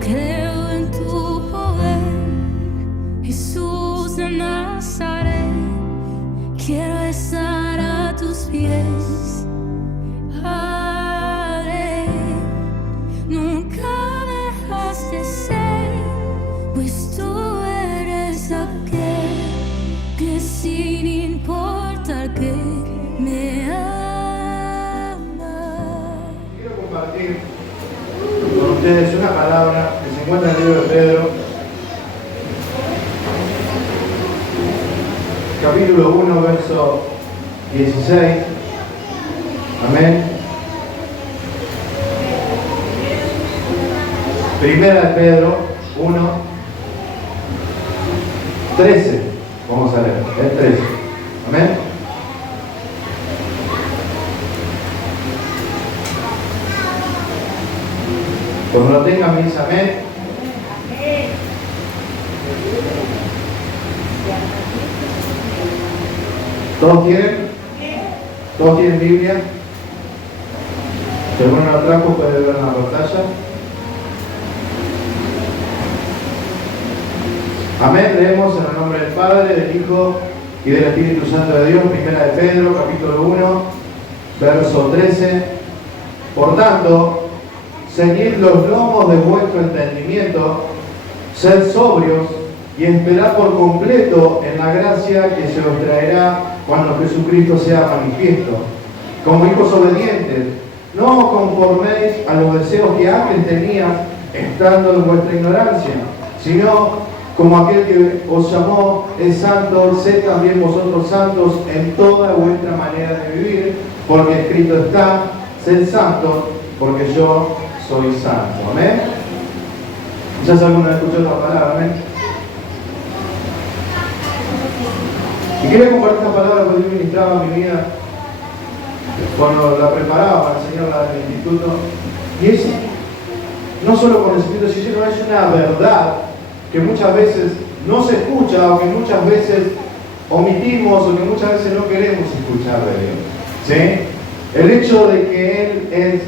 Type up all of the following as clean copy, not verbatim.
creo en tu poder, Jesús de Nazaret. Quiero estar a tus pies, Padre. Nunca dejas de ser, pues tú eres aquel que sin importar que me ama. Quiero compartir con ustedes una palabra que se encuentra en el libro de Pedro, capítulo 1, verso 16. Amén. Primera de Pedro 1, 13. Vamos a leer, el 13. Amén. Cuando lo tengan, me dice amén. ¿Todos tienen? ¿Todos tienen Biblia? Si alguno la trajo, puede ver en la pantalla. Amén. Leemos en el nombre del Padre, del Hijo y del Espíritu Santo de Dios. Primera de Pedro, capítulo 1, verso 13. Por tanto, ceñid los lomos de vuestro entendimiento, sed sobrios y esperad por completo en la gracia que se os traerá cuando Jesucristo sea manifiesto. Como hijos obedientes, no os conforméis a los deseos que antes tenías estando en vuestra ignorancia, sino como aquel que os llamó es santo, sed también vosotros santos en toda vuestra manera de vivir, porque escrito está, sed santos, porque yo soy santo. Amén. Quizás alguno escuchó esta palabra. Amén. Y quería compartir esta palabra porque yo ministraba mi vida cuando la preparaba para enseñarla en el instituto. Y es no solo conocimiento, sino es una verdad que muchas veces no se escucha, o que muchas veces omitimos, o que muchas veces no queremos escuchar de Dios. ¿Sí? El hecho de que Él es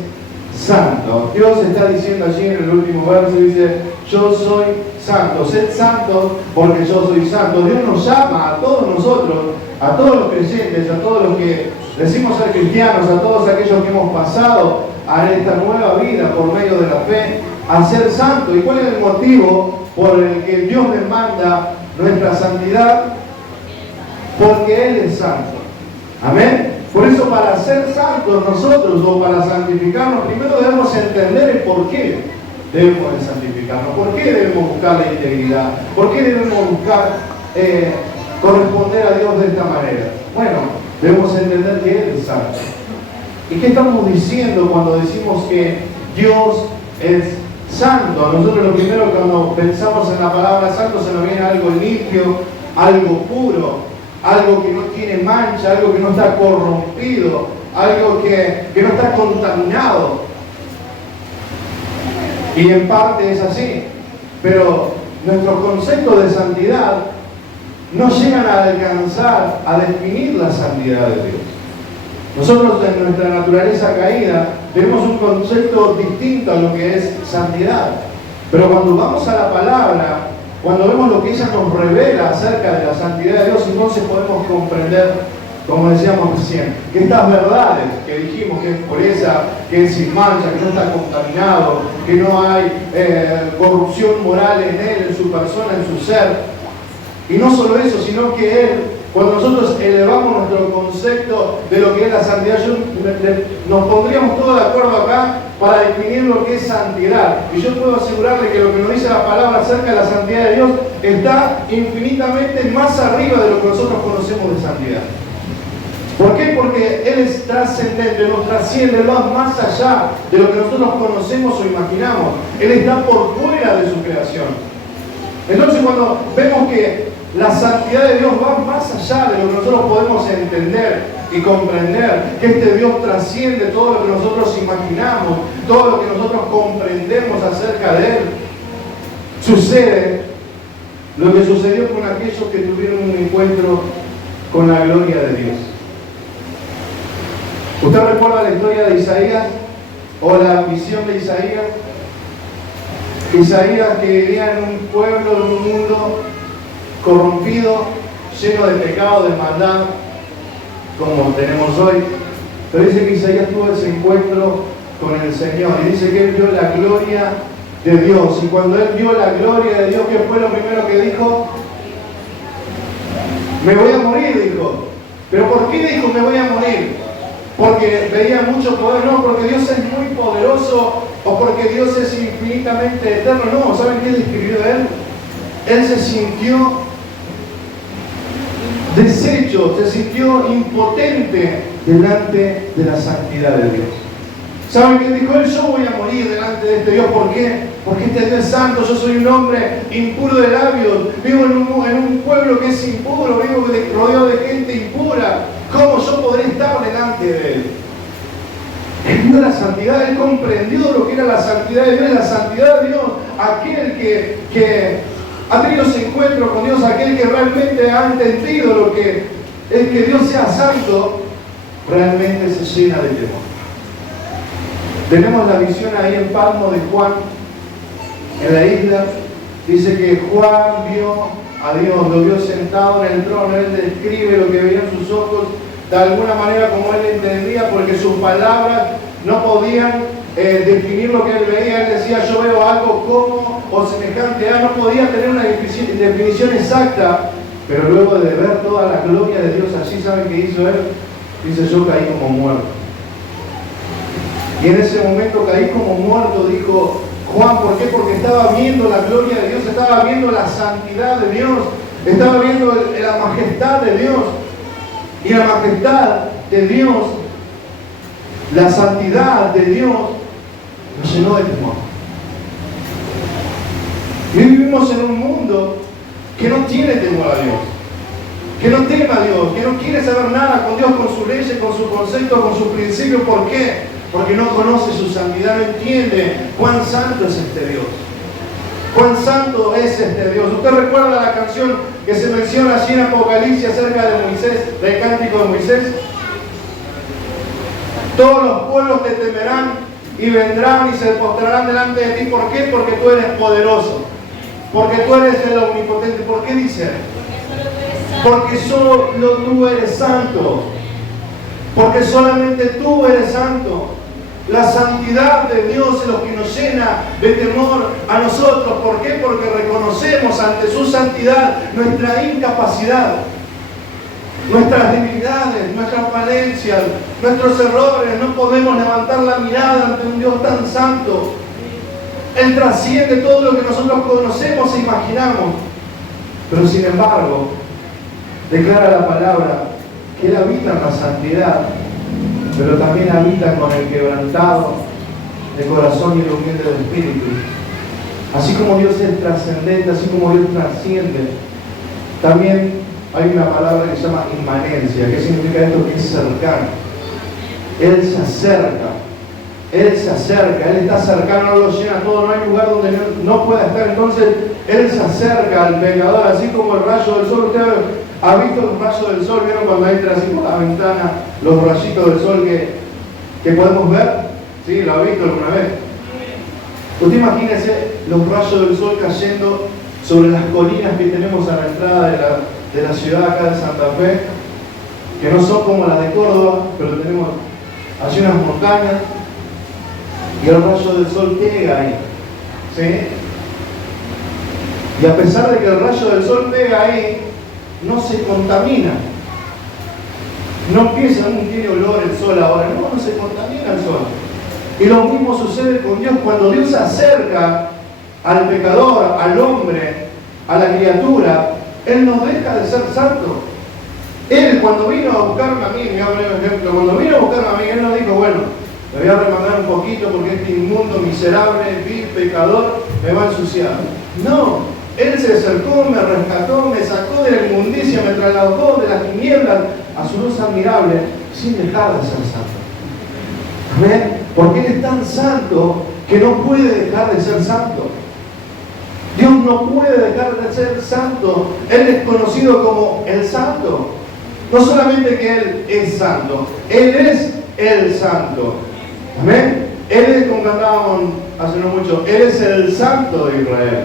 santo. Dios está diciendo allí en el último verso, dice, yo soy santo, sed santos porque yo soy santo. Dios nos llama a todos nosotros, a todos los creyentes, a todos los que decimos ser cristianos, a todos aquellos que hemos pasado a esta nueva vida por medio de la fe, a ser santos. ¿Y cuál es el motivo por el que Dios demanda nuestra santidad? Porque Él es santo. Amén. Por eso, para ser santos nosotros, o para santificarnos, primero debemos entender el por qué debemos de santificarnos, por qué debemos buscar la integridad, por qué debemos buscar corresponder a Dios de esta manera. Bueno, debemos entender que Él es santo. ¿Y qué estamos diciendo cuando decimos que Dios es santo? A nosotros lo primero, cuando pensamos en la palabra santo, se nos viene algo limpio, algo puro, algo que no tiene mancha, algo que no está corrompido, algo que no está contaminado. Y en parte es así, pero nuestros conceptos de santidad no llegan a alcanzar a definir la santidad de Dios. Nosotros, en nuestra naturaleza caída, tenemos un concepto distinto a lo que es santidad. Pero cuando vamos a la palabra, cuando vemos lo que ella nos revela acerca de la santidad de Dios, entonces podemos comprender, como decíamos recién, que estas verdades que dijimos, que es pureza, que es sin mancha, que no está contaminado, que no hay corrupción moral en Él, en su persona, en su ser. Y no solo eso, sino que Él, cuando nosotros elevamos nuestro concepto de lo que es la santidad, nos pondríamos todos de acuerdo acá para definir lo que es santidad. Y yo puedo asegurarle que lo que nos dice la palabra acerca de la santidad de Dios está infinitamente más arriba de lo que nosotros conocemos de santidad. ¿Por qué? Porque Él es trascendente, nos trasciende, va más allá de lo que nosotros conocemos o imaginamos. Él está por fuera de su creación. Entonces, cuando vemos que la santidad de Dios va más allá de lo que nosotros podemos entender y comprender, que este Dios trasciende todo lo que nosotros imaginamos, todo lo que nosotros comprendemos acerca de Él, sucede lo que sucedió con aquellos que tuvieron un encuentro con la gloria de Dios. ¿Usted recuerda la historia de Isaías o la visión de Isaías? Isaías, que vivía en un pueblo, en un mundo corrompido, lleno de pecado, de maldad, como tenemos hoy. Pero dice que Isaías tuvo ese encuentro con el Señor y dice que él vio la gloria de Dios. Y cuando él vio la gloria de Dios, ¿qué fue lo primero que dijo? Me voy a morir, dijo. ¿Pero por qué dijo me voy a morir? ¿Porque veía mucho poder? No, porque Dios es muy poderoso o porque Dios es infinitamente eterno. No, ¿saben qué describió él? Él se sintió deshecho, se sintió impotente delante de la santidad de Dios. ¿Saben qué dijo él? Yo voy a morir delante de este Dios. ¿Por qué? Porque este Dios es santo. Yo soy un hombre impuro de labios. Vivo en un pueblo que es impuro. Vivo rodeado de gente impura. ¿Cómo yo podré estar delante de él? Él vio la santidad. Él comprendió lo que era la santidad de Dios. La santidad de Dios. Aquel que ha tenido ese encuentro con Dios. Aquel que realmente ha entendido lo que es que Dios sea santo. Realmente se llena de temor. Tenemos la visión ahí en Palmo de Juan, en la isla. Dice que Juan vio a Dios, lo vio sentado en el trono. Él describe lo que veía en sus ojos, de alguna manera como él entendía, porque sus palabras no podían definir lo que él veía. Él decía, yo veo algo como o semejante a, no podía tener una definición exacta, pero luego de ver toda la gloria de Dios allí, ¿saben qué hizo él? Dice, yo caí como muerto. Y en ese momento caí como muerto, dijo Juan. ¿Por qué? Porque estaba viendo la gloria de Dios, estaba viendo la santidad de Dios, estaba viendo la majestad de Dios. Y la majestad de Dios, la santidad de Dios, nos llenó de temor. Y hoy vivimos en un mundo que no tiene temor a Dios, que no teme a Dios, que no quiere saber nada con Dios, con sus leyes, con sus conceptos, con sus principios. ¿Por qué? Porque no conoce su santidad, no entiende cuán santo es este Dios. Cuán santo es este Dios. ¿Usted recuerda la canción que se menciona allí en Apocalipsis acerca de Moisés, del cántico de Moisés? Todos los pueblos te temerán y vendrán y se postrarán delante de ti. ¿Por qué? Porque tú eres poderoso. Porque tú eres el omnipotente. ¿Por qué dice? Porque solo tú eres santo. Porque solamente tú eres santo. La santidad de Dios es lo que nos llena de temor a nosotros. ¿Por qué? Porque reconocemos ante su santidad nuestra incapacidad, nuestras debilidades, nuestras falencias, nuestros errores. No podemos levantar la mirada ante un Dios tan santo. Él trasciende todo lo que nosotros conocemos e imaginamos. Pero sin embargo, declara la palabra que Él habita en la santidad, pero también habita con el quebrantado de corazón y el humilde de espíritu. Así como Dios es trascendente, así como Dios trasciende, también hay una palabra que se llama inmanencia. ¿Qué significa esto? Que es cercano. Él se acerca. Él se acerca, Él está cercano, no lo llena todo, no hay lugar donde no pueda estar. Entonces, Él se acerca al pecador, así como el rayo del sol. Usted ha visto los rayos del sol, ¿vieron cuando entra así por la ventana, los rayitos del sol que podemos ver? ¿Sí? ¿Lo ha visto alguna vez? Usted imagínese los rayos del sol cayendo sobre las colinas que tenemos a la entrada de la ciudad acá de Santa Fe, que no son como las de Córdoba, pero tenemos allí unas montañas. Y el rayo del sol pega ahí, ¿sí? Y a pesar de que el rayo del sol pega ahí, no se contamina. No piensa, tiene olor el sol ahora. No se contamina el sol. Y lo mismo sucede con Dios. Cuando Dios se acerca al pecador, al hombre, a la criatura, Él no deja de ser santo. Él, cuando vino a buscarme a mí, me voy a poner un ejemplo, cuando vino a buscarme a mí, Él no dijo, bueno, me voy a remandar un poquito porque este inmundo, miserable, vil, pecador, me va a ensuciar. No, Él se acercó, me rescató, me sacó de la inmundicia, me trasladó de las tinieblas a su luz admirable, sin dejar de ser santo. ¿Amén? Porque Él es tan santo que no puede dejar de ser santo. Dios no puede dejar de ser santo. Él es conocido como el santo. No solamente que Él es santo, Él es el santo. Amén. Él es, como cantábamos hace no mucho, Él es el Santo de Israel.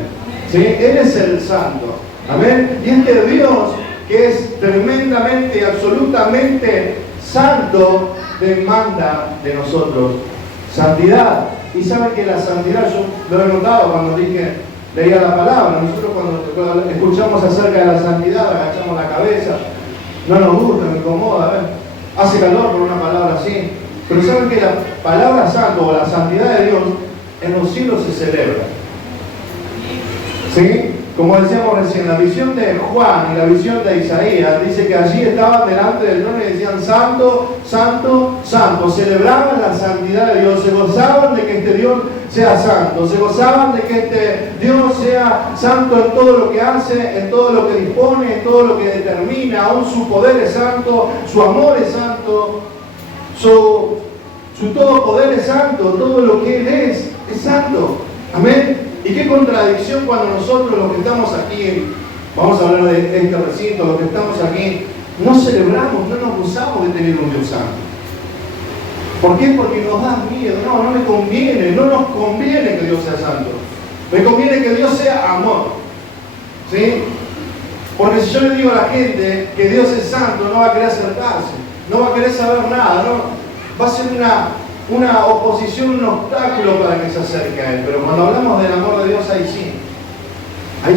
¿Sí? Él es el Santo. Amén. Y este Dios que es tremendamente, absolutamente santo, demanda de nosotros santidad. Y saben que la santidad, yo lo he notado cuando leía la palabra, nosotros cuando escuchamos acerca de la santidad, agachamos la cabeza, no nos gusta, nos incomoda, hace calor por una palabra así. Pero saben que la palabra santo o la santidad de Dios en los cielos se celebra. ¿Sí? Como decíamos recién, la visión de Juan y la visión de Isaías dice que allí estaban delante del trono y decían santo, santo, santo. Celebraban la santidad de Dios, se gozaban de que este Dios sea santo, se gozaban de que este Dios sea santo en todo lo que hace, en todo lo que dispone, en todo lo que determina. Aún su poder es santo, su amor es santo, su todo poder es santo, todo lo que Él es santo. Amén. Y qué contradicción cuando nosotros los que estamos aquí, vamos a hablar de este recinto, los que estamos aquí, no celebramos, no nos gozamos de tener un Dios santo. ¿Por qué? Porque nos da miedo. No me conviene, no nos conviene que Dios sea santo. Me conviene que Dios sea amor. ¿Sí? Porque si yo le digo a la gente que Dios es santo, no va a querer acercarse, no va a querer saber nada, ¿no? Va a ser una oposición, un obstáculo para que se acerque a Él. Pero cuando hablamos del amor de Dios, ahí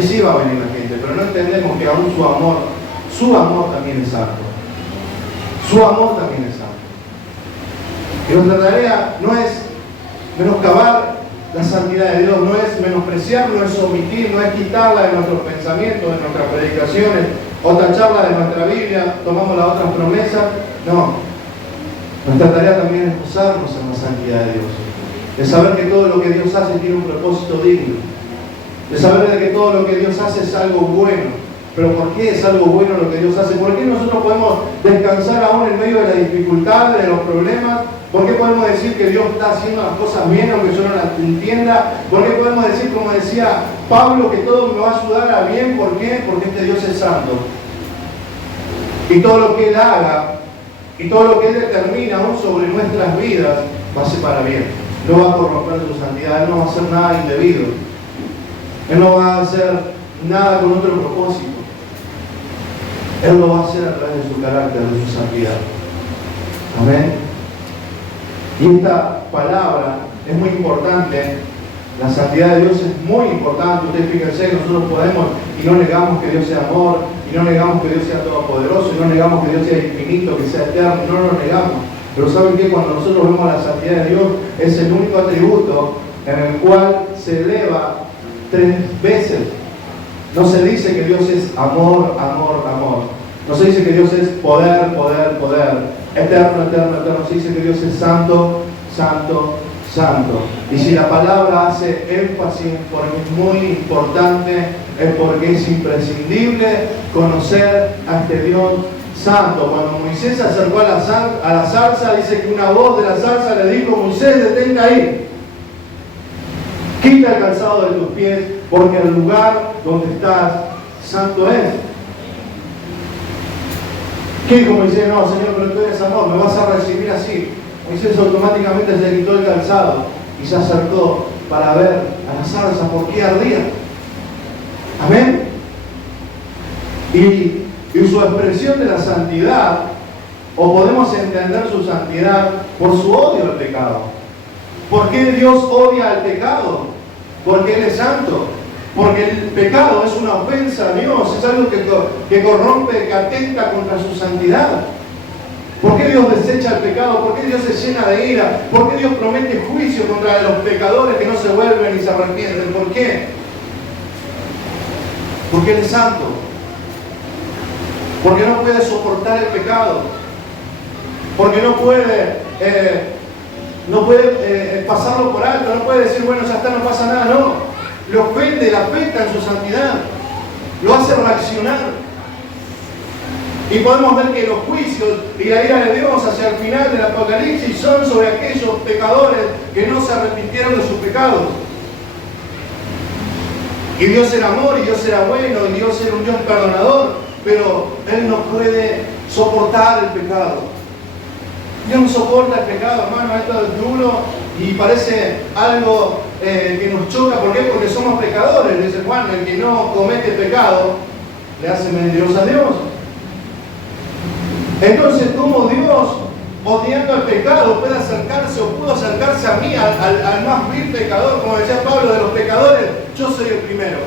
sí va a venir la gente, pero no entendemos que aún su amor también es santo. Su amor también es santo. Y nuestra tarea no es menoscabar la santidad de Dios, no es menospreciar, no es omitir, no es quitarla de nuestros pensamientos, de nuestras predicaciones, o tacharla de nuestra Biblia, tomamos las otras promesas. No. Nuestra tarea también es gozarnos en la santidad de Dios, de saber que todo lo que Dios hace tiene un propósito digno, de saber de que todo lo que Dios hace es algo bueno. Pero ¿por qué es algo bueno lo que Dios hace? ¿Por qué nosotros podemos descansar aún en medio de la dificultad, de los problemas? ¿Por qué podemos decir que Dios está haciendo las cosas bien aunque yo no las entienda? ¿Por qué podemos decir, como decía Pablo, que todo me va a ayudar a bien? ¿Por qué? Porque este Dios es santo. Y todo lo que Él haga y todo lo que Él determina aún sobre nuestras vidas va a ser para bien. No va a corromper su santidad, Él no va a hacer nada indebido. Él no va a hacer nada con otro propósito. Él lo va a hacer a través de su carácter, de su santidad. Amén. Y esta palabra es muy importante. La santidad de Dios es muy importante. Ustedes fíjense, nosotros podemos y no negamos que Dios sea amor, y no negamos que Dios sea todopoderoso, y no negamos que Dios sea infinito, que sea eterno, no lo negamos. Pero ¿saben qué? Cuando nosotros vemos la santidad de Dios, es el único atributo en el cual se eleva 3 veces. No se dice que Dios es amor, amor, amor. No se dice que Dios es poder, poder, poder. Eterno, eterno, eterno. Se dice que Dios es santo, santo, santo. Y si la palabra hace énfasis porque es muy importante, es porque es imprescindible conocer a este Dios santo. Cuando Moisés se acercó a la zarza, dice que una voz de la zarza le dijo: Moisés, detente ahí. Quita el calzado de tus pies, porque el lugar donde estás santo es. ¿Qué dijo Moisés? No, Señor, pero tú eres amor, me vas a recibir así. Moisés automáticamente se quitó el calzado y se acercó para ver a la zarza por qué ardía. Amén. Y su expresión de la santidad, o podemos entender su santidad por su odio al pecado. ¿Por qué Dios odia al pecado? Porque Él es santo. Porque el pecado es una ofensa a Dios, es algo que corrompe, que atenta contra su santidad. ¿Por qué Dios desecha el pecado? ¿Por qué Dios se llena de ira? ¿Por qué Dios promete juicio contra los pecadores que no se vuelven y se arrepienten? ¿Por qué? Porque Él es santo. Porque no puede soportar el pecado. Porque no puede pasarlo por alto, no puede decir, bueno, ya está, no pasa nada, no. Le ofende, le afecta en su santidad, lo hace reaccionar. Y podemos ver que los juicios y la ira de Dios hacia el final del Apocalipsis son sobre aquellos pecadores que no se arrepintieron de sus pecados. Y Dios era amor, y Dios era bueno, y Dios era un Dios perdonador, pero Él no puede soportar el pecado. Dios no soporta el pecado, hermano. Esto es duro y parece algo que nos choca. ¿Por qué? Porque somos pecadores. Dice Juan, el que no comete pecado le hace mentiroso a Dios. Entonces, ¿cómo Dios, odiando el pecado, puede acercarse o pudo acercarse a mí, al más vil pecador? Como decía Pablo, de los pecadores, yo soy el primero.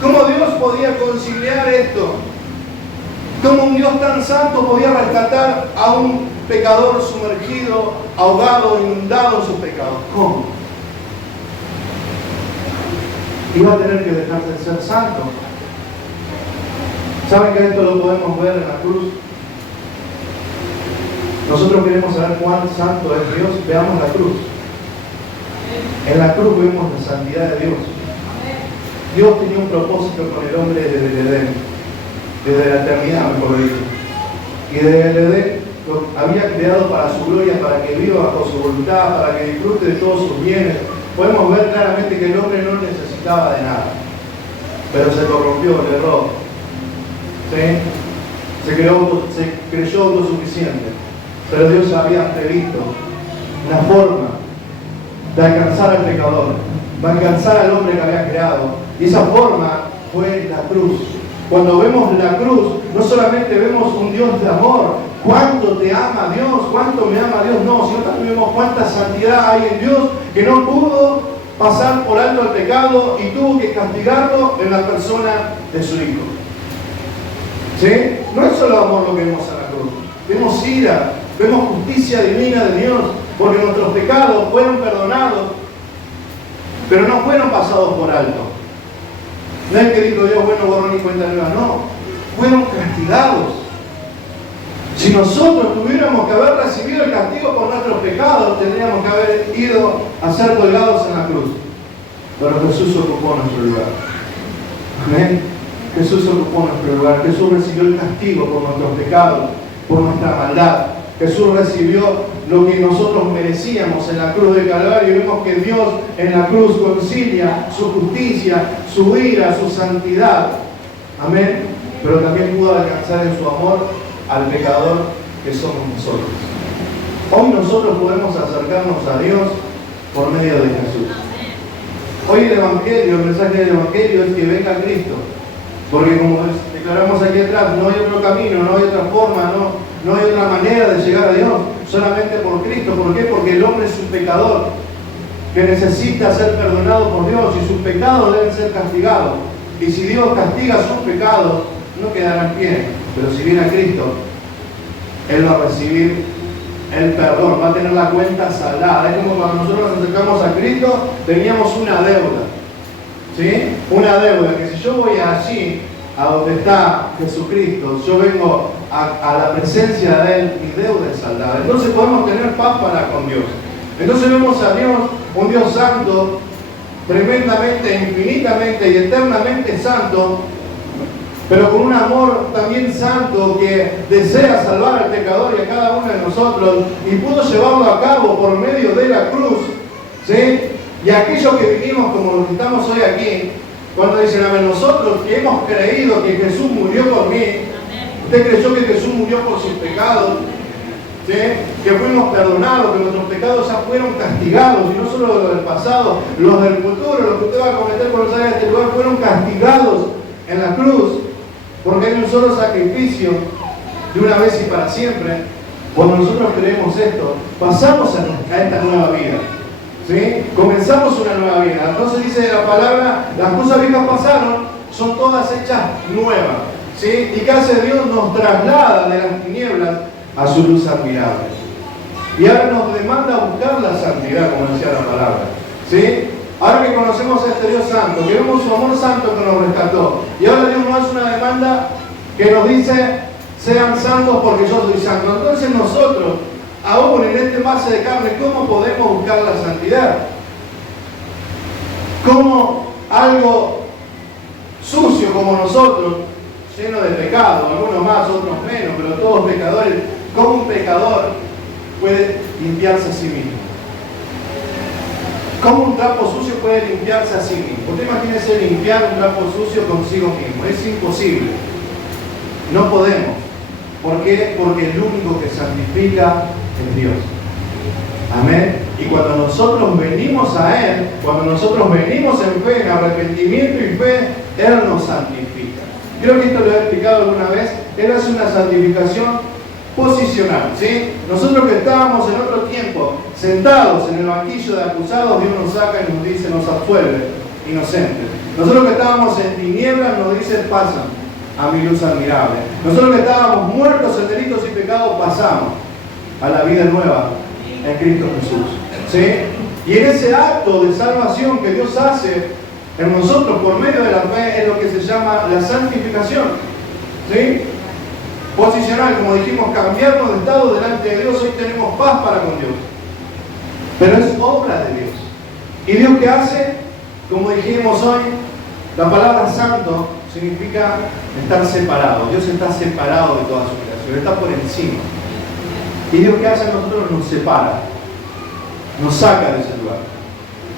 ¿Cómo Dios podía conciliar esto? ¿Cómo un Dios tan santo podía rescatar a un pecador sumergido, ahogado, inundado en sus pecados? ¿Cómo? Iba a tener que dejar de ser santo. ¿Saben que esto lo podemos ver en la cruz? Nosotros queremos saber cuán santo es Dios. Veamos la cruz. En la cruz vemos la santidad de Dios. Dios tenía un propósito con el hombre desde el Edén, desde la eternidad, mejor dicho. Y desde el Edén lo había creado para su gloria, para que viva bajo su voluntad, para que disfrute de todos sus bienes. Podemos ver claramente que el hombre no necesitaba de nada, pero se corrompió, le erró. ¿Sí? Se creyó autosuficiente. Pero Dios había previsto la forma de alcanzar al pecador, de alcanzar al hombre que había creado. Y esa forma fue la cruz. Cuando vemos la cruz, no solamente vemos un Dios de amor, cuánto te ama Dios, cuánto me ama Dios, no, sino también vemos cuánta santidad hay en Dios, que no pudo pasar por alto el pecado y tuvo que castigarlo en la persona de su Hijo. ¿Sí? No es solo amor lo que vemos en la cruz, vemos ira, vemos justicia divina de Dios, porque nuestros pecados fueron perdonados, pero no fueron pasados por alto. No es que dijo Dios, bueno, borrón y cuenta nueva, no, fueron castigados. Si nosotros tuviéramos que haber recibido el castigo por nuestros pecados, tendríamos que haber ido a ser colgados en la cruz. Pero Jesús ocupó nuestro lugar. Amén. Jesús ocupó nuestro lugar. Jesús recibió el castigo por nuestros pecados, por nuestra maldad. Jesús recibió lo que nosotros merecíamos en la cruz del Calvario. Y vemos que Dios en la cruz concilia su justicia, su ira, su santidad. Amén. Pero también pudo alcanzar en su amor al pecador que somos nosotros. Hoy nosotros podemos acercarnos a Dios por medio de Jesús. Hoy el Evangelio, el mensaje del Evangelio es que venga Cristo. Porque como declaramos aquí atrás, no hay otro camino, no hay otra forma, no hay otra manera de llegar a Dios, solamente por Cristo. ¿Por qué? Porque el hombre es un pecador que necesita ser perdonado por Dios y sus pecados deben ser castigados. Y si Dios castiga sus pecados, no quedará en pie. Pero si viene a Cristo, Él va a recibir el perdón, va a tener la cuenta saldada. Es como cuando nosotros nos acercamos a Cristo, teníamos una deuda. ¿Sí? Una deuda que si yo voy allí, a donde está Jesucristo, yo vengo a la presencia de Él, mi deuda es saldada. Entonces podemos tener paz para con Dios. Entonces vemos a Dios, un Dios santo, tremendamente, infinitamente y eternamente santo, pero con un amor también santo que desea salvar al pecador y a cada uno de nosotros, y pudo llevarlo a cabo por medio de la cruz. ¿Sí? Y aquellos que vivimos como los que estamos hoy aquí, cuando dicen, a ver, nosotros que hemos creído que Jesús murió por mí, ¿usted creyó que Jesús murió por sus pecados? ¿Sí? Que fuimos perdonados, que nuestros pecados ya fueron castigados, y no solo los del pasado, los del futuro, los que usted va a cometer por salir de este lugar, fueron castigados en la cruz, porque hay un solo sacrificio de una vez y para siempre. Cuando nosotros creemos esto, pasamos a esta nueva vida. ¿Sí? Comenzamos una nueva vida. Entonces dice la palabra, las cosas viejas pasaron, son todas hechas nuevas. ¿Sí? Y ¿qué hace Dios? Nos traslada de las tinieblas a su luz admirable. Y ahora nos demanda buscar la santidad, como decía la palabra. ¿Sí? Ahora que conocemos a este Dios santo, que vemos su amor santo que nos rescató, y ahora Dios nos hace una demanda que nos dice, sean santos porque yo soy santo. Entonces nosotros, aún en este envase de carne, ¿cómo podemos buscar la santidad? ¿Cómo algo sucio como nosotros, lleno de pecado, algunos más, otros menos, pero todos pecadores, cómo un pecador puede limpiarse a sí mismo? ¿Cómo un trapo sucio puede limpiarse a sí mismo? Usted imagínese limpiar un trapo sucio consigo mismo. Es imposible. No podemos. ¿Por qué? Porque el único que santifica es Dios. Amén. Y cuando nosotros venimos a Él, cuando nosotros venimos en fe, en arrepentimiento y fe, Él nos santifica. Creo que esto lo he explicado alguna vez. Él hace una santificación posicional, ¿sí? Nosotros que estábamos en otro tiempo, sentados en el banquillo de acusados, Dios nos saca y nos dice, nos absuelve, inocentes. Nosotros que estábamos en tinieblas, nos dice, pasan a mi luz admirable. Nosotros que estábamos muertos en delitos y pecados, pasamos a la vida nueva en Cristo Jesús, ¿sí? Y en ese acto de salvación que Dios hace en nosotros por medio de la fe es lo que se llama la santificación, ¿sí? Posicional, como dijimos, cambiarnos de estado delante de Dios. Hoy tenemos paz para con Dios, pero es obra de Dios. ¿Y Dios qué hace? Como dijimos hoy, la palabra santo significa estar separado. Dios está separado de toda su creación, está por encima. Y Dios qué hace a nosotros, nos separa, nos saca de ese lugar,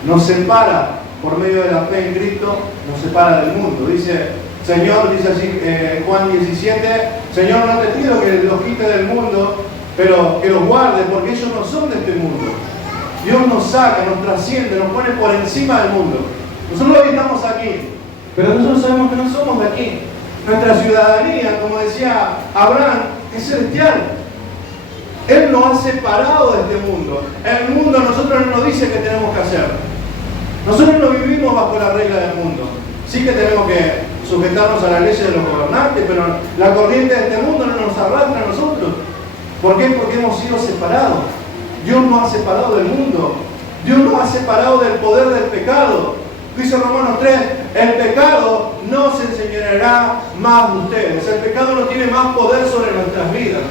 nos separa por medio de la fe en Cristo, nos separa del mundo. Dice Señor, dice así Juan 17, Señor, no te pido que los quite del mundo, pero que los guarde, porque ellos no son de este mundo. Dios nos saca, nos trasciende, nos pone por encima del mundo. Nosotros hoy estamos aquí, pero nosotros sabemos que no somos de aquí. Nuestra ciudadanía, como decía Abraham, es celestial. Él nos ha separado de este mundo. El mundo a nosotros no nos dice qué tenemos que hacer. Nosotros no vivimos bajo la regla del mundo. Sí que tenemos que sujetarnos a las leyes de los gobernantes, pero la corriente de este mundo no nos arrastra a nosotros. ¿Por qué? Porque hemos sido separados. Dios nos ha separado del mundo. Dios nos ha separado del poder del pecado. Dice Romanos 3, el pecado no se enseñoreará más de ustedes. El pecado no tiene más poder sobre nuestras vidas.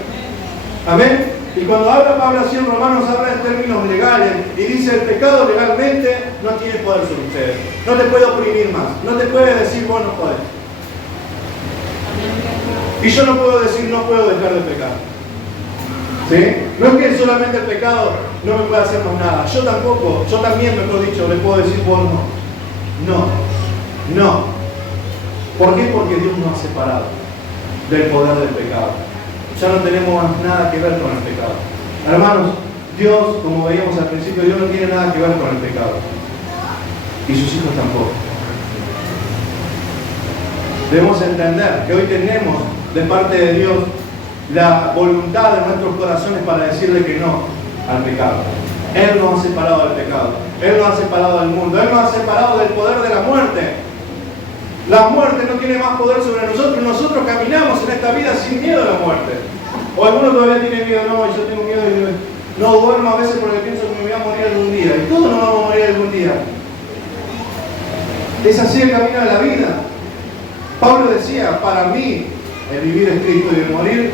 Amén. Y cuando habla Pablo así en Romanos, habla en términos legales y dice, el pecado legalmente no tiene poder sobre ustedes. No te puede oprimir más. No te puede decir, vos no podés. Y yo no puedo decir, no puedo dejar de pecar. ¿Sí? No es que solamente el pecado no me puede hacer más nada. Yo tampoco, yo también, mejor dicho, le puedo decir, vos no. No. ¿Por qué? Porque Dios nos ha separado del poder del pecado. Ya no tenemos nada que ver con el pecado. Hermanos, Dios, como veíamos al principio, Dios no tiene nada que ver con el pecado. Y sus hijos tampoco. Debemos entender que hoy tenemos de parte de Dios la voluntad de nuestros corazones para decirle que no al pecado. Él nos ha separado del pecado. Él nos ha separado del mundo. Él nos ha separado del poder de la muerte. La muerte no tiene más poder sobre nosotros. Nosotros caminamos en esta vida sin miedo a la muerte. O algunos todavía tienen miedo. No, yo tengo miedo y no duermo a veces porque pienso que me voy a morir algún día. Y todos nos vamos a morir algún día. Es así el camino de la vida. Pablo decía, para mí, el vivir es Cristo y el morir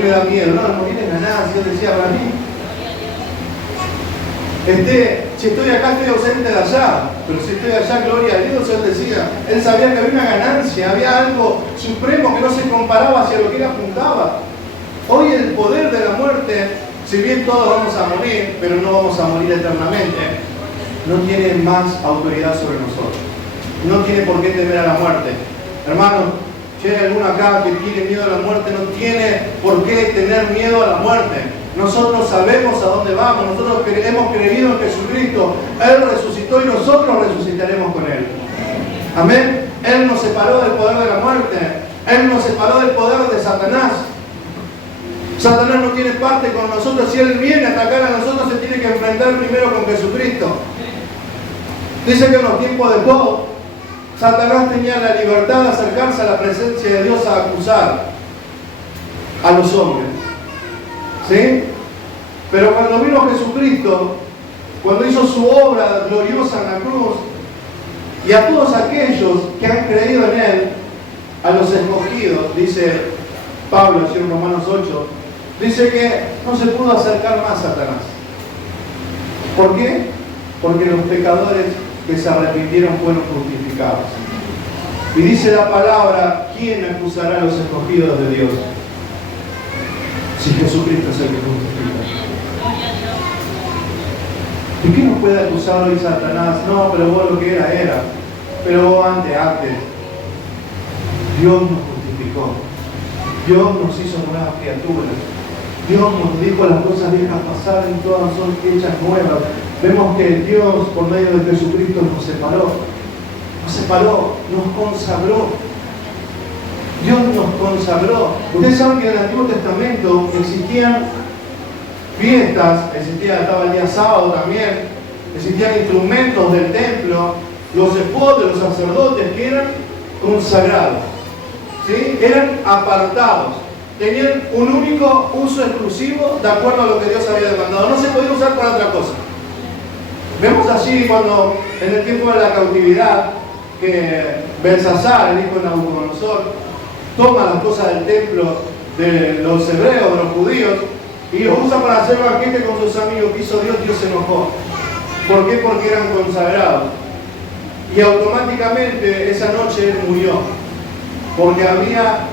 me da miedo. No, el morir es ganancia. Él decía, para mí. Si estoy acá, estoy ausente de allá, pero si estoy allá, gloria a Dios. Él decía, él sabía que había una ganancia, había algo supremo que no se comparaba hacia lo que él apuntaba. Hoy el poder de la muerte, si bien todos vamos a morir, pero no vamos a morir eternamente, no tiene más autoridad sobre nosotros. No tiene por qué temer a la muerte. Hermanos, si hay alguno acá que tiene miedo a la muerte, no tiene por qué tener miedo a la muerte. Nosotros sabemos a dónde vamos, nosotros hemos creído en Jesucristo, Él resucitó y nosotros resucitaremos con Él. Amén. Él nos separó del poder de la muerte, Él nos separó del poder de Satanás. Satanás no tiene parte con nosotros. Si Él viene a atacar a nosotros, se tiene que enfrentar primero con Jesucristo. Dice que en los tiempos de Job, Satanás tenía la libertad de acercarse a la presencia de Dios a acusar a los hombres. ¿Sí? Pero cuando vino Jesucristo, cuando hizo su obra gloriosa en la cruz, y a todos aquellos que han creído en Él, a los escogidos, dice Pablo en Romanos 8, dice que no se pudo acercar más a Satanás. ¿Por qué? Porque los pecadores que se arrepintieron fueron justificados. Y dice la palabra, ¿quién acusará a los escogidos de Dios? Si Jesucristo es el que justifica. ¿Y qué nos puede acusar hoy Satanás? No, pero vos lo que era. Pero vos antes. Dios nos justificó. Dios nos hizo nuevas criaturas. Dios nos dijo las cosas viejas pasaron y todas son hechas nuevas. Vemos que Dios, por medio de Jesucristo, nos separó, nos consagró. Dios nos consagró. Ustedes saben que en el Antiguo Testamento existían fiestas, estaba el día sábado también, existían instrumentos del templo, los efods de los sacerdotes que eran consagrados, ¿sí? Eran apartados, tenían un único uso exclusivo de acuerdo a lo que Dios había demandado, no se podía usar para otra cosa. Vemos allí cuando en el tiempo de la cautividad que Belsasar, el hijo de Nabucodonosor, toma las cosas del templo de los hebreos, de los judíos, y los usa para hacer banquete con sus amigos. ¿Qué hizo Dios? Dios se enojó. ¿Por qué? Porque eran consagrados. Y automáticamente esa noche él murió. Porque había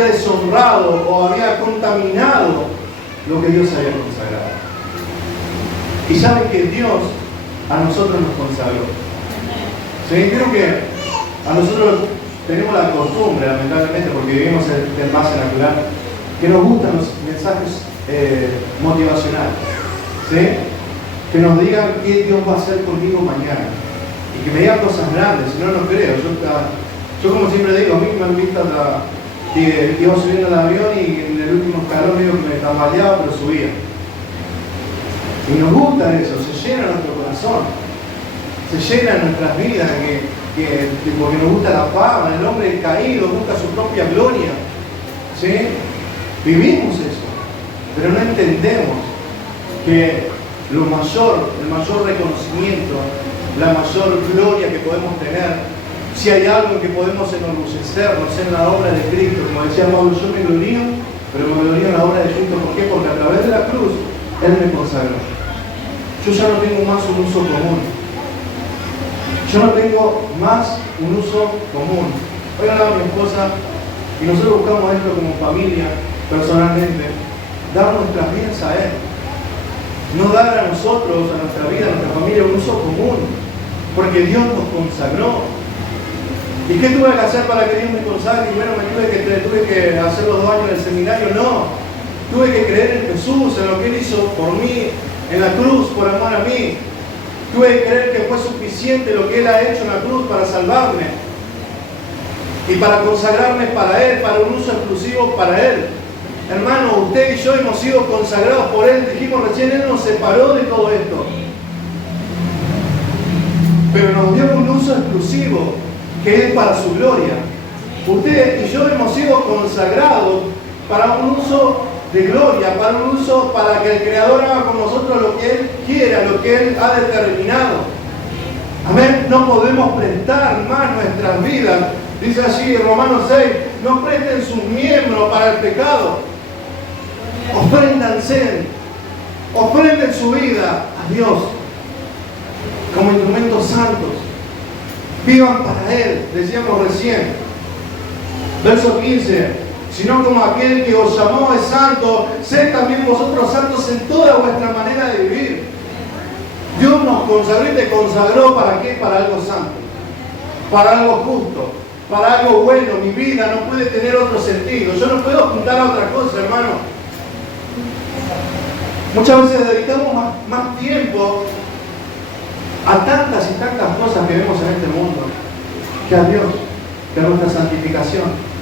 deshonrado o había contaminado lo que Dios había consagrado. Y saben que Dios a nosotros nos consagró. ¿Sí? Creo que a nosotros tenemos la costumbre, lamentablemente, porque vivimos en base natural, que nos gustan los mensajes motivacionales, ¿sí? Que nos digan qué Dios va a hacer conmigo mañana y que me digan cosas grandes. Si no, no creo. Yo como siempre digo, a mí me han visto que iba subiendo al avión y en el último escalón medio que me tambaleaba, pero subía. Y nos gusta eso, se llena nuestro corazón, se llena nuestras vidas, porque nos gusta la fama. El hombre caído busca su propia gloria, ¿sí? Vivimos eso, pero no entendemos que el mayor reconocimiento, la mayor gloria que podemos tener, si hay algo en que podemos enorgullecernos en la obra de Cristo. Como decía Pablo, yo me glorío, pero me glorío en la obra de Cristo. ¿Por qué? Porque a través de la cruz Él me consagró. Yo ya no tengo más un uso común. Yo no tengo más un uso común. Hoy hablaba mi esposa y nosotros buscamos esto como familia, personalmente, dar nuestras vidas a Él. No dar a nosotros, a nuestra vida, a nuestra familia, un uso común. Porque Dios nos consagró. ¿Y qué tuve que hacer para que Dios me consagre? Y bueno, tuve que hacer los 2 años en el seminario. No. Tuve que creer en Jesús, en lo que Él hizo por mí, en la cruz, por amor a mí. Tuve que creer que fue suficiente lo que Él ha hecho en la cruz para salvarme y para consagrarme para Él, para un uso exclusivo para Él. Hermano, usted y yo hemos sido consagrados por Él. Dijimos recién, Él nos separó de todo esto, pero nos dio un uso exclusivo que es para su gloria. Usted y yo hemos sido consagrados para un uso de gloria, para un uso para que el Creador haga con nosotros lo que Él quiera, lo que Él ha determinado. Amén. No podemos prestar más nuestras vidas. Dice así en Romanos 6, no presten sus miembros para el pecado. Ofrenden su vida a Dios como instrumentos santos. Vivan para Él, decíamos recién. Verso 15. Sino como aquel que os llamó es santo, sed también vosotros santos en toda vuestra manera de vivir. Dios nos consagró y te consagró, ¿para qué? Para algo santo, para algo justo, para algo bueno. Mi vida no puede tener otro sentido. Yo no puedo apuntar a otra cosa, hermano. Muchas veces dedicamos más tiempo a tantas y tantas cosas que vemos en este mundo que a Dios, que a nuestra santificación,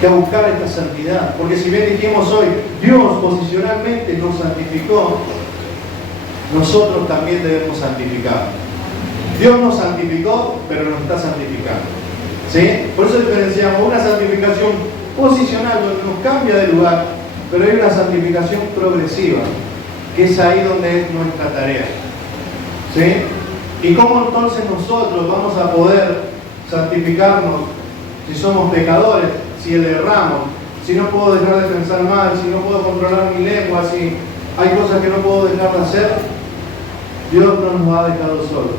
que a buscar esta santidad. Porque si bien dijimos hoy, Dios posicionalmente nos santificó, nosotros también debemos santificar. Dios nos santificó, pero nos está santificando, ¿sí? Por eso diferenciamos una santificación posicional, donde nos cambia de lugar, pero hay una santificación progresiva, que es ahí donde es nuestra tarea, ¿sí? ¿Y cómo entonces nosotros vamos a poder santificarnos si somos pecadores? Si erramos, si no puedo dejar de pensar mal, si no puedo controlar mi lengua, si hay cosas que no puedo dejar de hacer, Dios no nos ha dejado solos.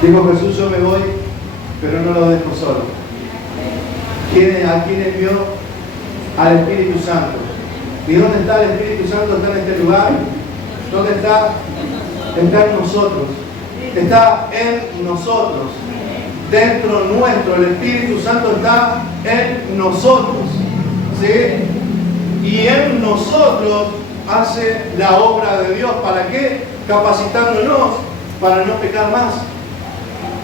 Dijo Jesús, yo me voy, pero no lo dejo solo. ¿A quién envió? Al Espíritu Santo. ¿Y dónde está el Espíritu Santo? Está en este lugar. ¿Dónde está? Está en nosotros. Está en nosotros. Dentro nuestro, el Espíritu Santo está en nosotros, ¿sí? Y en nosotros hace la obra de Dios. ¿Para qué? Capacitándonos para no pecar más,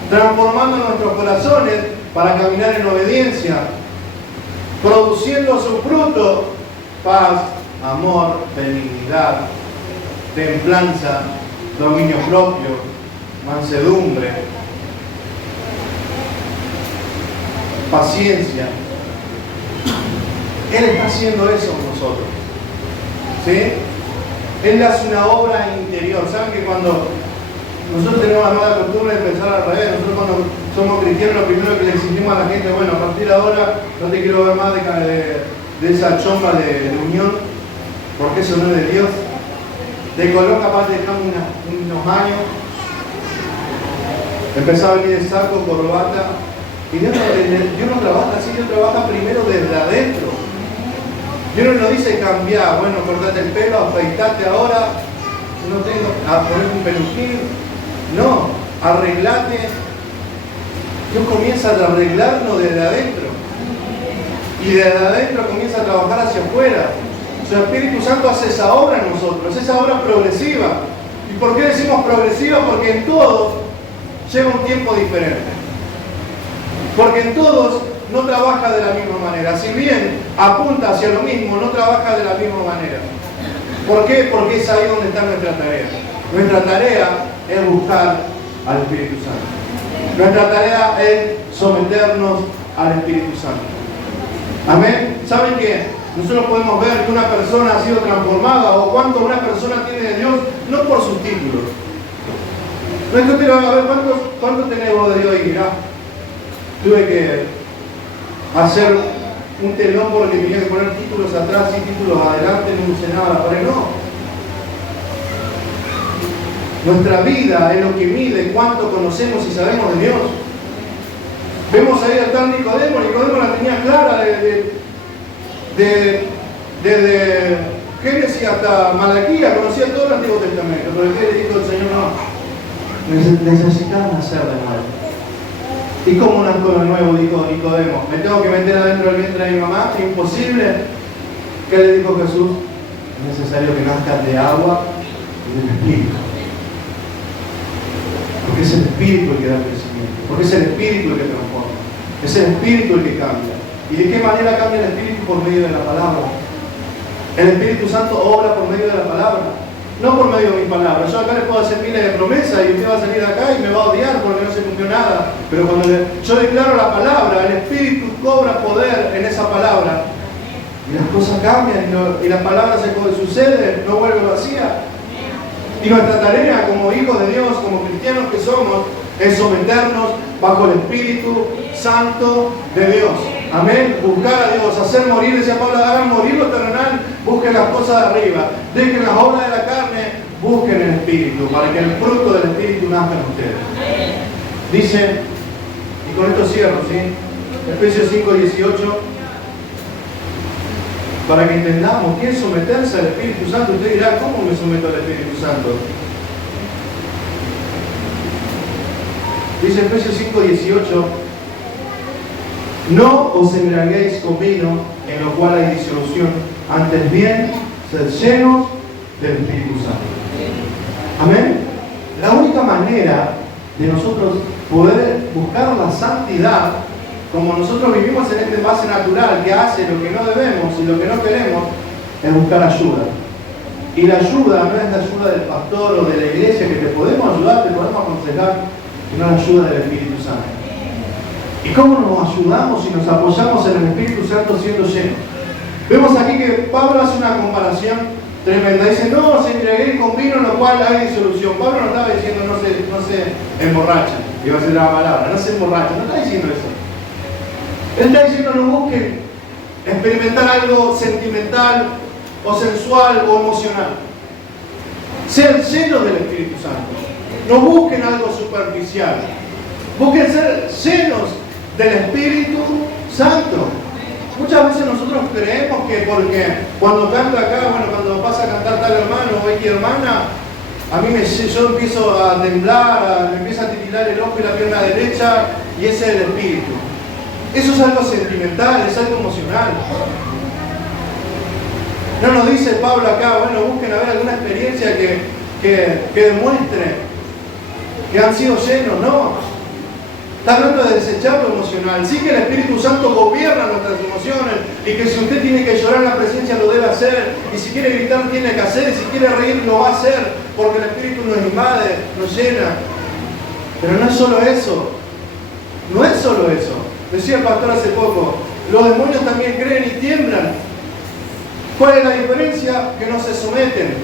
transformando nuestros corazones para caminar en obediencia, produciendo su fruto: paz, amor, benignidad, templanza, dominio propio, mansedumbre, paciencia. Él está haciendo eso con nosotros, ¿sí? Él hace una obra interior. ¿Saben que cuando nosotros tenemos la mala costumbre de pensar al revés? Nosotros cuando somos cristianos, lo primero que le exigimos a la gente: bueno, a partir de ahora no te quiero ver más de esa chomba de unión, porque eso no es de Dios. De color capaz dejamos unos años, empezaba a venir de saco, corbata, y Dios no trabaja así. Dios trabaja primero desde adentro. Dios no nos dice cambiar: bueno, cortate el pelo, afeitate ahora, no tengo, a poner un peluquín. No, arreglate. Dios comienza a arreglarnos desde adentro, y desde adentro comienza a trabajar hacia afuera. Su Espíritu Santo hace esa obra en nosotros, esa obra progresiva. ¿Y por qué decimos progresiva? Porque en todos lleva un tiempo diferente. Porque en todos no trabaja de la misma manera. Si bien apunta hacia lo mismo, no trabaja de la misma manera. ¿Por qué? Porque es ahí donde está nuestra tarea. Nuestra tarea es buscar al Espíritu Santo. Nuestra tarea es someternos al Espíritu Santo. Amén. ¿Saben qué? Nosotros podemos ver que una persona ha sido transformada, o cuánto una persona tiene de Dios, no por sus títulos. No es que usted va a ver cuánto tenés vos de Dios y mirá, tuve que hacer un telón porque tenía que poner títulos atrás y títulos adelante, no usé nada la pared. No. Nuestra vida es lo que mide cuánto conocemos y sabemos de Dios. Vemos ahí al tal Nicodemo. Nicodemo la tenía clara desde Génesis hasta Malaquía, conocía todo el Antiguo Testamento. Pero ¿qué le dijo el Señor? No, necesitas nacer de nuevo. ¿Y cómo nazco de nuevo? Dijo Nicodemo. ¿Me tengo que meter adentro del vientre de mi mamá? Imposible. ¿Qué le dijo Jesús? Es necesario que nazcas de agua y del Espíritu. Porque es el Espíritu el que da crecimiento. Porque es el Espíritu el que transforma. Es el Espíritu el que cambia. ¿Y de qué manera cambia el Espíritu? Por medio de la palabra. El Espíritu Santo obra por medio de la palabra, no por medio de mis palabras. Yo acá les puedo hacer miles de promesas y usted va a salir de acá y me va a odiar porque no se cumplió nada. Pero cuando yo declaro la palabra, el Espíritu cobra poder en esa palabra. Y las cosas cambian y la palabra sucede, no vuelve vacía. Y nuestra tarea como hijos de Dios, como cristianos que somos, es someternos bajo el Espíritu Santo de Dios. Amén. Buscar a Dios, hacer morir, decía Pablo, hagan morir lo terrenal, busquen las cosas de arriba, dejen las obras de la carne, busquen el Espíritu, para que el fruto del Espíritu nazca en ustedes. Dice, y con esto cierro, ¿sí? Efesios 5:18, para que entendamos qué es someterse al Espíritu Santo. Usted dirá, ¿cómo me someto al Espíritu Santo? Dice Efesios 5:18, no os embriaguéis con vino, en lo cual hay disolución, antes bien, sed llenos del Espíritu Santo. Amén. La única manera de nosotros poder buscar la santidad, como nosotros vivimos en este base natural que hace lo que no debemos y lo que no queremos, es buscar ayuda. Y la ayuda no es la ayuda del pastor o de la iglesia, que te podemos ayudar, te podemos aconsejar, sino la ayuda del Espíritu Santo. ¿Y cómo nos ayudamos y nos apoyamos en el Espíritu Santo siendo llenos? Vemos aquí que Pablo hace una comparación tremenda. Dice, no os embriaguéis con vino en lo cual hay disolución. Pablo no estaba diciendo no se emborracha. Iba a ser la palabra, no se emborracha. No está diciendo eso. Él está diciendo, no busquen experimentar algo sentimental o sensual o emocional. Sean llenos del Espíritu Santo. No busquen algo superficial. Busquen ser llenos del Espíritu Santo. Muchas veces nosotros creemos que porque cuando canta acá, bueno, cuando pasa a cantar tal hermano o X hermana, yo empiezo a temblar, me empieza a titilar el ojo y la pierna derecha, y ese es el Espíritu. Eso es algo sentimental, es algo emocional. No nos dice Pablo acá, bueno, busquen a ver alguna experiencia que demuestre que han sido llenos, no. Está hablando de desechar lo emocional. Sí que el Espíritu Santo gobierna nuestras emociones y que si usted tiene que llorar en la presencia lo debe hacer, y si quiere gritar tiene que hacer, y si quiere reír lo va a hacer, porque el Espíritu nos invade, nos llena. Pero no es solo eso. No es solo eso. Decía el pastor hace poco, los demonios también creen y tiemblan. ¿Cuál es la diferencia? Que no se someten.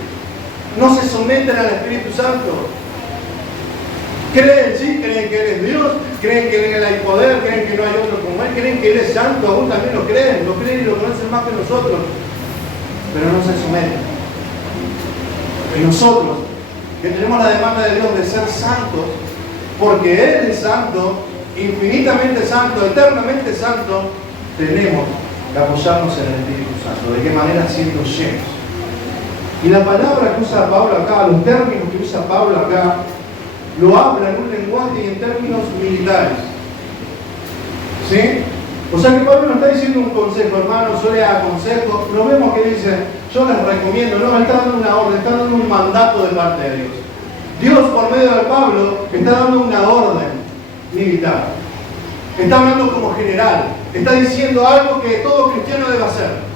No se someten al Espíritu Santo. Creen, sí, creen que Él es Dios, creen que en Él hay poder, creen que no hay otro como Él, creen que Él es santo, aún también lo creen y lo conocen más que nosotros. Pero no se someten. Y nosotros, que tenemos la demanda de Dios de ser santos, porque Él es santo, infinitamente santo, eternamente santo, tenemos que apoyarnos en el Espíritu Santo. ¿De qué manera? Siendo llenos. Y la palabra que usa Pablo acá, los términos que usa Pablo acá, lo habla en un lenguaje y en términos militares. ¿Sí? O sea que Pablo no está diciendo un consejo, hermanos, yo les aconsejo. No vemos que dice, yo les recomiendo. No, él está dando una orden, está dando un mandato de parte de Dios. Dios, por medio de Pablo, está dando una orden militar. Está hablando como general. Está diciendo algo que todo cristiano debe hacer.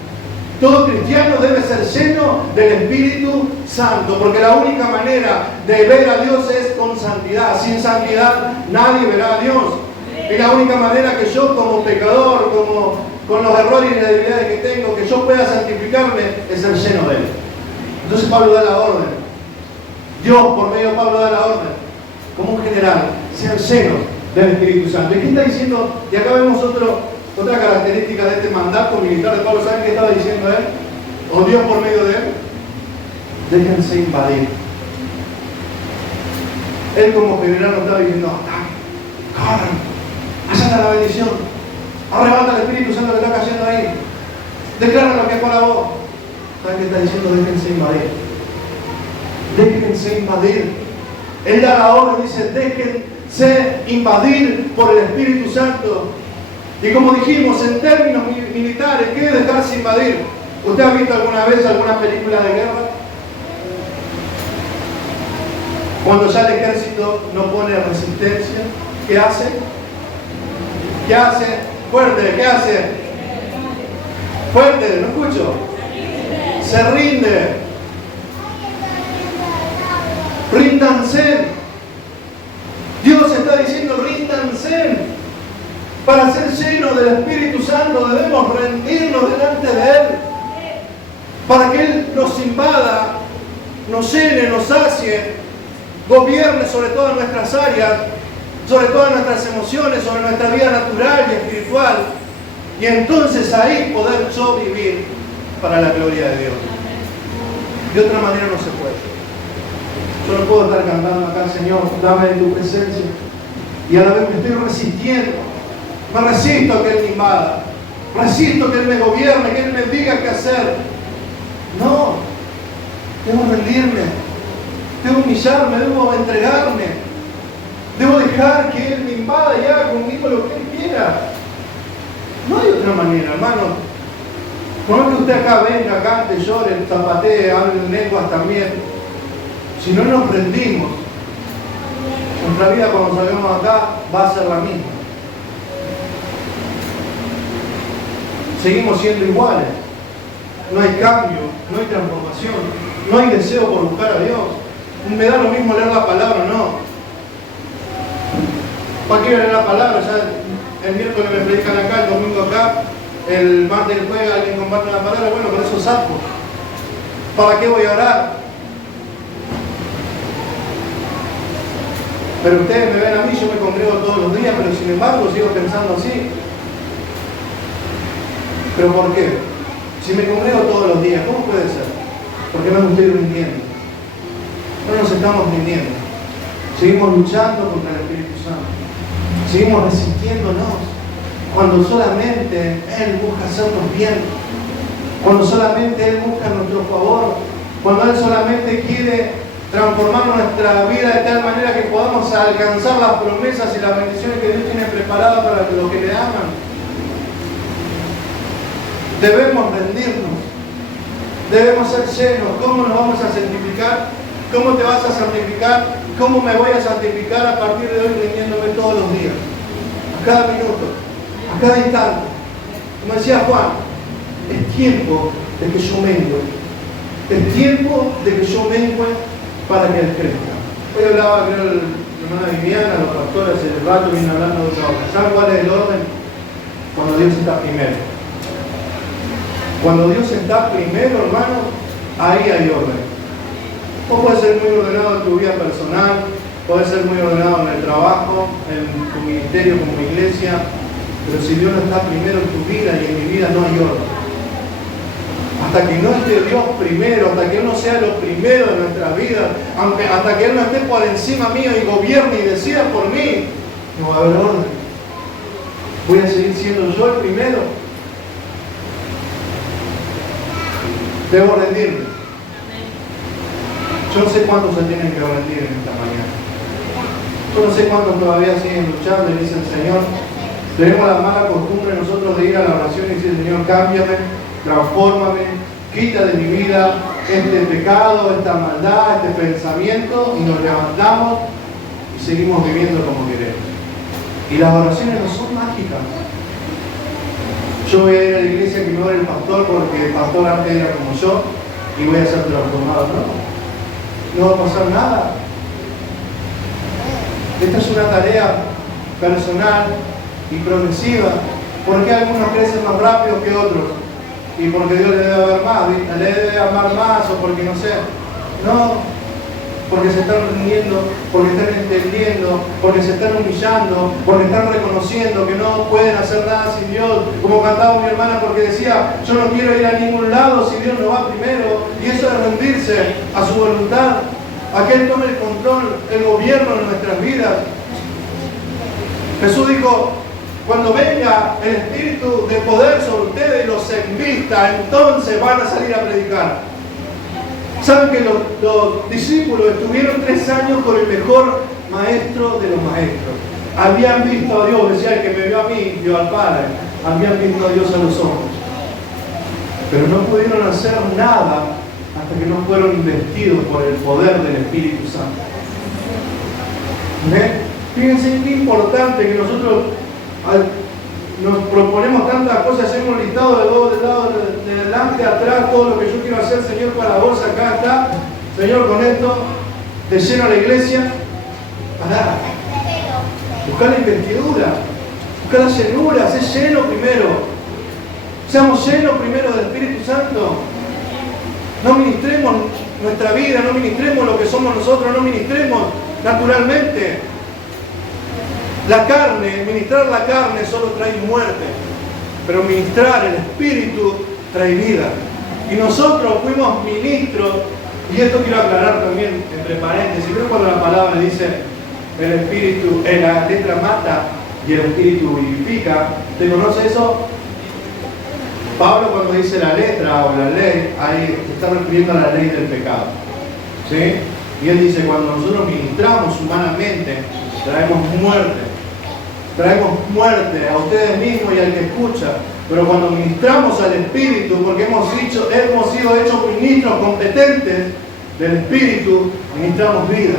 Todo cristiano debe ser lleno del Espíritu Santo, porque la única manera de ver a Dios es con santidad. Sin santidad nadie verá a Dios. Y la única manera que yo como pecador, con los errores y las debilidades que tengo, que yo pueda santificarme, es ser lleno de Él. Entonces Pablo da la orden. Dios por medio de Pablo da la orden. Como un general, sean llenos del Espíritu Santo. ¿Y qué está diciendo? Y acá vemos otra característica de este mandato militar de Pablo. ¿Saben qué estaba diciendo él? O Dios por medio de él. Déjense invadir. Él como general no estaba diciendo, corran, allá está la bendición, arrebata el Espíritu Santo que está cayendo ahí, declara lo que es para vos. ¿Saben qué está diciendo? Déjense invadir. Déjense invadir. Él da la orden, dice, déjense invadir por el Espíritu Santo. Y como dijimos, en términos militares, ¿qué es dejarse invadir? ¿Usted ha visto alguna vez alguna película de guerra? Cuando ya el ejército no pone resistencia, ¿qué hace? ¿Qué hace? Fuerte, ¿qué hace? Fuerte, no escucho. Se rinde. Ríndanse. Dios está diciendo, ríndanse. Para ser llenos del Espíritu Santo debemos rendirnos delante de Él. Para que Él nos invada, nos llene, nos sacie, gobierne sobre todas nuestras áreas, sobre todas nuestras emociones, sobre nuestra vida natural y espiritual. Y entonces ahí poder yo vivir para la gloria de Dios. De otra manera no se puede. Yo no puedo estar cantando acá, Señor, dame de tu presencia, y a la vez me estoy resistiendo. Me resisto a que Él me invada. Resisto a que Él me gobierne, que Él me diga qué hacer. No. Debo rendirme. Debo humillarme, debo entregarme. Debo dejar que Él me invada y haga conmigo lo que Él quiera. No hay otra manera, hermano. No es que usted acá venga, cante, llore, zapatee, hable en lenguas también. Si no nos rendimos, nuestra vida cuando salgamos acá va a ser la misma. Seguimos siendo iguales. No hay cambio, no hay transformación, no hay deseo por buscar a Dios. Me da lo mismo leer la palabra, no. ¿Para qué leer la palabra? Ya el miércoles me predican acá, el domingo acá, el martes el jueves alguien comparte la palabra, bueno, con eso saco. ¿Para qué voy a orar? Pero ustedes me ven a mí, yo me congrego todos los días, pero sin embargo sigo pensando así. ¿Pero por qué? Si me congrego todos los días, ¿cómo puede ser? Porque no me estoy rindiendo. No nos estamos rindiendo. Seguimos luchando contra el Espíritu Santo. Seguimos resistiéndonos. Cuando solamente Él busca hacernos bien. Cuando solamente Él busca nuestro favor. Cuando Él solamente quiere transformar nuestra vida de tal manera que podamos alcanzar las promesas y las bendiciones que Dios tiene preparadas para los que le aman. Debemos rendirnos. Debemos ser llenos. ¿Cómo nos vamos a santificar? ¿Cómo te vas a santificar? ¿Cómo me voy a santificar a partir de hoy rindiéndome todos los días? A cada minuto, a cada instante. Como decía Juan, es tiempo de que yo mengue. Es tiempo de que yo mengue para que Él crezca. Hoy hablaba, creo, la hermana Viviana, los pastores, el rato vienen hablando de otra orden. ¿Saben cuál es el orden? Cuando Dios está primero. Cuando Dios está primero, hermano, ahí hay orden. Vos podés ser muy ordenado en tu vida personal, podés ser muy ordenado en el trabajo, en tu ministerio como iglesia, pero si Dios no está primero en tu vida y en mi vida, no hay orden. Hasta que no esté Dios primero, hasta que Él no sea lo primero de nuestra vida, hasta que Él no esté por encima mío y gobierne y decida por mí, no va a haber orden. Voy a seguir siendo yo el primero. Debo rendirme. Yo no sé cuántos se tienen que rendir en esta mañana. Yo no sé cuántos todavía siguen luchando y dicen, Señor, tenemos la mala costumbre nosotros de ir a la oración y decir, Señor, cámbiame, transfórmame, quita de mi vida este pecado, esta maldad, este pensamiento, y nos levantamos y seguimos viviendo como queremos. Y las oraciones no son mágicas. Yo voy a ir a la iglesia que me ore el pastor porque el pastor antes era como yo y voy a ser transformado. No va a pasar nada. Esta es una tarea personal y progresiva. ¿Por qué algunos crecen más rápido que otros? Y porque Dios le debe amar más, le debe amar más, o porque no sé. No, porque se están rindiendo, porque están entendiendo, porque se están humillando, porque están reconociendo que no pueden hacer nada sin Dios. Como cantaba mi hermana, porque decía, yo no quiero ir a ningún lado si Dios no va primero. Y eso es rendirse a su voluntad, a que Él tome el control, el gobierno de nuestras vidas. Jesús dijo, cuando venga el Espíritu de poder sobre ustedes y los envista, entonces van a salir a predicar. ¿Saben que los discípulos estuvieron 3 años con el mejor maestro de los maestros? Habían visto a Dios, decía el que me vio a mí, vio al Padre. Habían visto a Dios a los ojos. Pero no pudieron hacer nada hasta que no fueron investidos por el poder del Espíritu Santo. Fíjense qué importante que nosotros nos proponemos tantas cosas, hacemos un listado de delante, atrás, todo lo que yo quiero hacer, Señor, para vos, acá está, Señor, con esto, te lleno la iglesia, pará, buscar la investidura, buscar la llenura, sé lleno primero, seamos llenos primero del Espíritu Santo, no ministremos nuestra vida, no ministremos lo que somos nosotros, no ministremos naturalmente. La carne, ministrar la carne solo trae muerte, pero ministrar el Espíritu trae vida. Y nosotros fuimos ministros, y esto quiero aclarar también entre paréntesis, creo cuando la palabra dice el Espíritu, la letra mata y el Espíritu vivifica, ¿te conoce eso? Pablo cuando dice la letra o la ley, ahí se está refiriendo a la ley del pecado, ¿sí? Y él dice, cuando nosotros ministramos humanamente, traemos muerte a ustedes mismos y al que escucha. Pero cuando ministramos al Espíritu, porque hemos sido hechos ministros competentes del Espíritu, ministramos vida.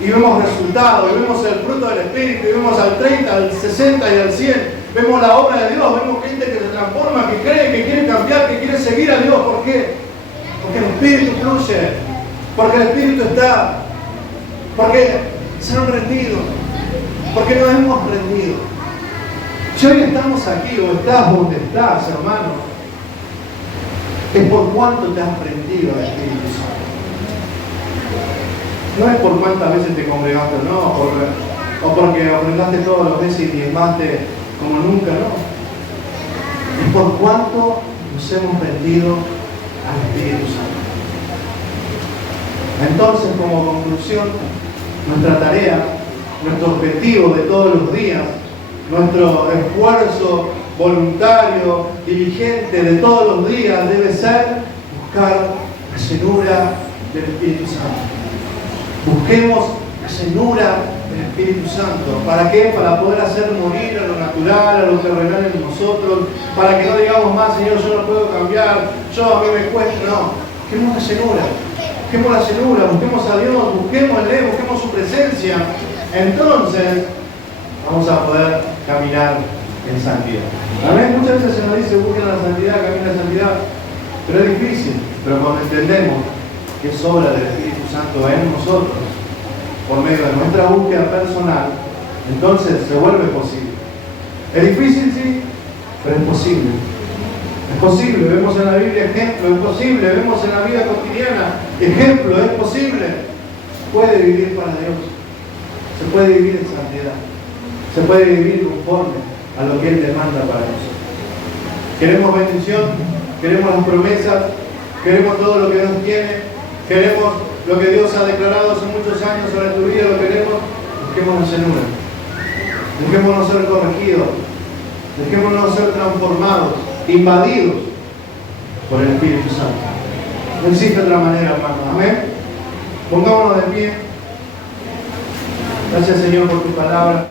Y vemos resultados, y vemos el fruto del Espíritu, y vemos al 30, al 60 y al 100. Vemos la obra de Dios, vemos gente que se transforma, que cree, que quiere cambiar, que quiere seguir a Dios. ¿Por qué? Porque el Espíritu fluye, porque el Espíritu está, porque se han rendido, porque nos hemos rendido. Si hoy estamos aquí o estás donde estás, hermano, es por cuánto te has rendido al Espíritu Santo. No es por cuántas veces te congregaste o no, o porque ofrendaste todos los meses y diezmaste como nunca, no. Es por cuánto nos hemos rendido al Espíritu Santo. Entonces, como conclusión, nuestra tarea, nuestro objetivo de todos los días, nuestro esfuerzo voluntario, diligente de todos los días debe ser buscar la llenura del Espíritu Santo. Busquemos la llenura del Espíritu Santo. ¿Para qué? Para poder hacer morir a lo natural, a lo terrenal en nosotros, para que no digamos más, Señor, yo no puedo cambiar, yo a mí me cuesta. No, busquemos la llenura, busquemos a Dios, busquémosle, busquemos su presencia. Entonces vamos a poder caminar en santidad. Amén. Muchas veces se nos dice busquen la santidad, caminen en la santidad, pero es difícil. Pero cuando entendemos que es obra del Espíritu Santo en nosotros, por medio de nuestra búsqueda personal, entonces se vuelve posible. Es difícil, sí, pero es posible. Es posible, vemos en la Biblia ejemplo, es posible, vemos en la vida cotidiana ejemplo, es posible. Se puede vivir para Dios, se puede vivir en santidad, se puede vivir conforme a lo que Él demanda para nosotros. Queremos bendición, queremos las promesas, queremos todo lo que Dios tiene, queremos lo que Dios ha declarado hace muchos años sobre tu vida, lo queremos. Busquémonos llenura, dejémonos ser corregidos, dejémonos ser transformados, invadidos por el Espíritu Santo. No existe otra manera, hermano. Amén. Pongámonos de pie. Gracias, Señor, por tu palabra.